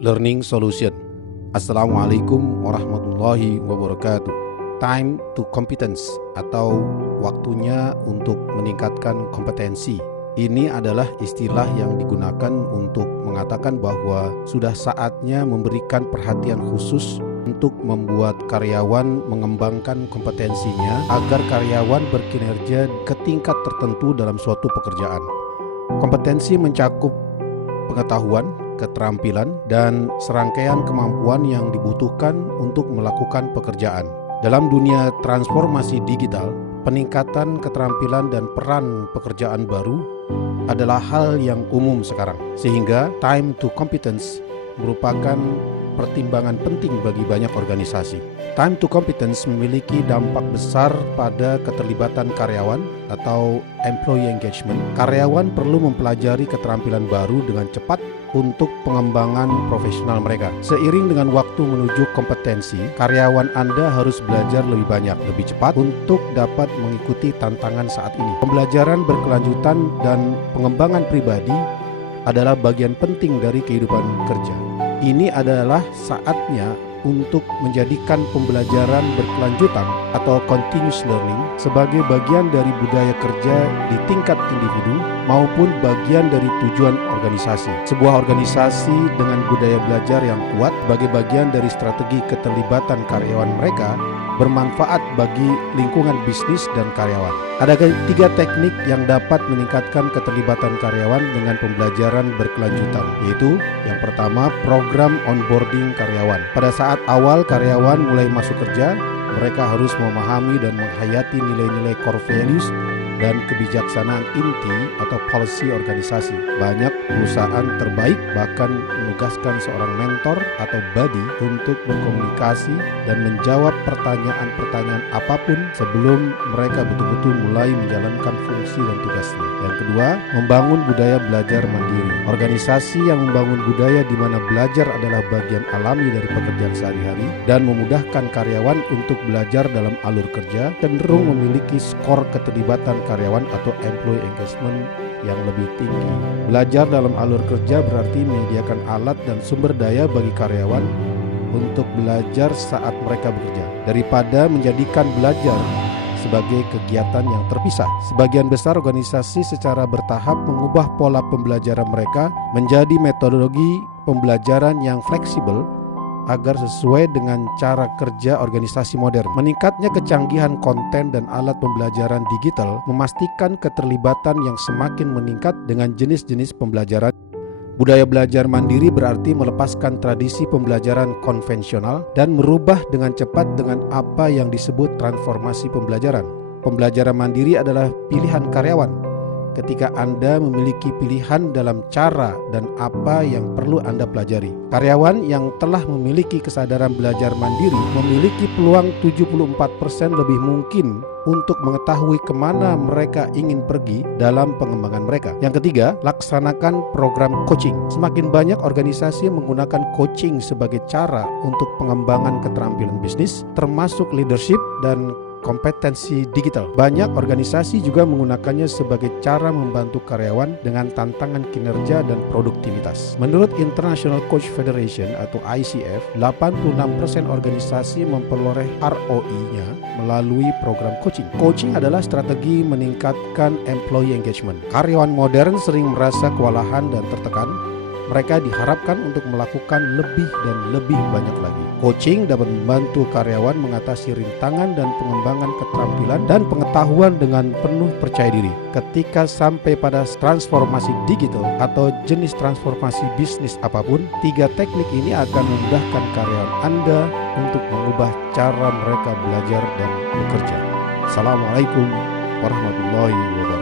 Learning Solution. Assalamualaikum warahmatullahi wabarakatuh. Time to competence atau waktunya untuk meningkatkan kompetensi. Ini adalah istilah yang digunakan untuk mengatakan bahwa sudah saatnya memberikan perhatian khusus untuk membuat karyawan mengembangkan kompetensinya agar karyawan berkinerja ke tingkat tertentu dalam suatu pekerjaan. Kompetensi mencakup pengetahuan, keterampilan, dan serangkaian kemampuan yang dibutuhkan untuk melakukan pekerjaan. Dalam dunia transformasi digital, peningkatan keterampilan dan peran pekerjaan baru adalah hal yang umum sekarang, sehingga time to competence merupakan pertimbangan penting bagi banyak organisasi. Time to competence memiliki dampak besar pada keterlibatan karyawan atau employee engagement. Karyawan perlu mempelajari keterampilan baru dengan cepat untuk pengembangan profesional mereka. Seiring dengan waktu menuju kompetensi, karyawan Anda harus belajar lebih banyak, lebih cepat untuk dapat mengikuti tantangan saat ini. Pembelajaran berkelanjutan dan pengembangan pribadi adalah bagian penting dari kehidupan kerja. Ini adalah saatnya untuk menjadikan pembelajaran berkelanjutan atau continuous learning sebagai bagian dari budaya kerja di tingkat individu maupun bagian dari tujuan organisasi. Sebuah organisasi dengan budaya belajar yang kuat sebagai bagian dari strategi keterlibatan karyawan mereka bermanfaat bagi lingkungan bisnis dan karyawan. Ada 3 teknik yang dapat meningkatkan keterlibatan karyawan dengan pembelajaran berkelanjutan, yaitu yang pertama, program onboarding karyawan. Pada saat awal karyawan mulai masuk kerja, mereka harus memahami dan menghayati nilai-nilai core values dan kebijaksanaan inti atau policy organisasi. Banyak perusahaan terbaik bahkan menugaskan seorang mentor atau buddy untuk berkomunikasi dan menjawab pertanyaan-pertanyaan apapun sebelum mereka betul-betul mulai menjalankan fungsi dan tugasnya. Yang kedua, membangun budaya belajar mandiri. Organisasi yang membangun budaya di mana belajar adalah bagian alami dari pekerjaan sehari-hari dan memudahkan karyawan untuk belajar dalam alur kerja cenderung memiliki skor keterlibatan karyawan atau employee engagement yang lebih tinggi. Belajar dalam alur kerja berarti menyediakan alat dan sumber daya bagi karyawan untuk belajar saat mereka bekerja, daripada menjadikan belajar sebagai kegiatan yang terpisah. Sebagian besar organisasi secara bertahap mengubah pola pembelajaran mereka menjadi metodologi pembelajaran yang fleksibel agar sesuai dengan cara kerja organisasi modern. Meningkatnya kecanggihan konten dan alat pembelajaran digital memastikan keterlibatan yang semakin meningkat dengan jenis-jenis pembelajaran. Budaya belajar mandiri berarti melepaskan tradisi pembelajaran konvensional dan merubah dengan cepat dengan apa yang disebut transformasi pembelajaran. Pembelajaran mandiri adalah pilihan karyawan. Ketika Anda memiliki pilihan dalam cara dan apa yang perlu Anda pelajari. Karyawan yang telah memiliki kesadaran belajar mandiri memiliki peluang 74% lebih mungkin untuk mengetahui kemana mereka ingin pergi dalam pengembangan mereka. Yang ketiga, laksanakan program coaching. Semakin banyak organisasi menggunakan coaching sebagai cara untuk pengembangan keterampilan bisnis, termasuk leadership dan kompetensi digital. Banyak organisasi juga menggunakannya sebagai cara membantu karyawan dengan tantangan kinerja dan produktivitas. Menurut International Coach Federation atau ICF, 86% organisasi memperoleh ROI-nya melalui program coaching. Coaching adalah strategi meningkatkan employee engagement. Karyawan modern sering merasa kewalahan dan tertekan. Mereka diharapkan untuk melakukan lebih dan lebih banyak lagi. Coaching dapat membantu karyawan mengatasi rintangan dan pengembangan keterampilan dan pengetahuan dengan penuh percaya diri. Ketika sampai pada transformasi digital atau jenis transformasi bisnis apapun, 3 teknik ini akan memudahkan karyawan Anda untuk mengubah cara mereka belajar dan bekerja. Assalamualaikum warahmatullahi wabarakatuh.